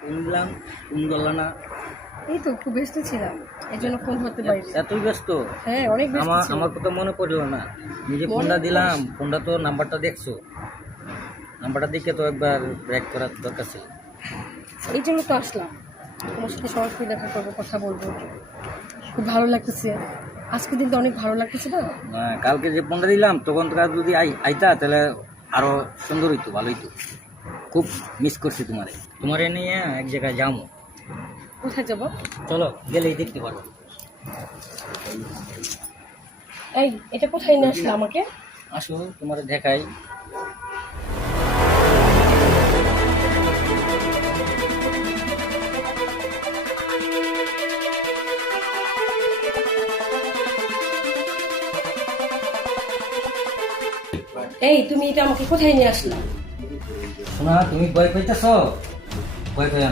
শুনলাম ফোন করলা না। এই তো খুব ব্যস্ত ছিলাম, এই জন্য ফোন ধরতে পারিনি। এতই ব্যস্ত? হ্যাঁ, অনেক ব্যস্ত আমার ছিলাম। আমার কথা মনে পড়লো না। নিজে মনে ফোনটা দিলাম, পড়ছে। ফোনটা তো নাম্বারটা দেখছো, নাম্বারটা দেখে তো একবার ব্রেক করার দরকার ছিল। এই জন্য তো আসলাম, তোমার সাথে সরাসরি দেখা করবো, কথা বলবো। খুব ভালো লাগতেছে, আজকের দিনটা অনেক ভালো লাগতেছে না। কালকে যে ফোনটা দিলাম তখন তো যদি আইতা তাহলে আরো সুন্দর হইতো, ভালো হইতো। খুব মিস করছি তোমারে। তোমারে নিয়ে এক জায়গায় যাবো। কোথায় যাবো? চলো, গেলেই দেখতে পারো। এই, এটা কোথায় নিয়ে আসলে আমাকে? আসো, তোমারে দেখাই। এই, তুমি এটা আমাকে কোথায় নিয়ে আসলে? শোনা, তুমি ভয় পাইতেছ? ভয় পাই না।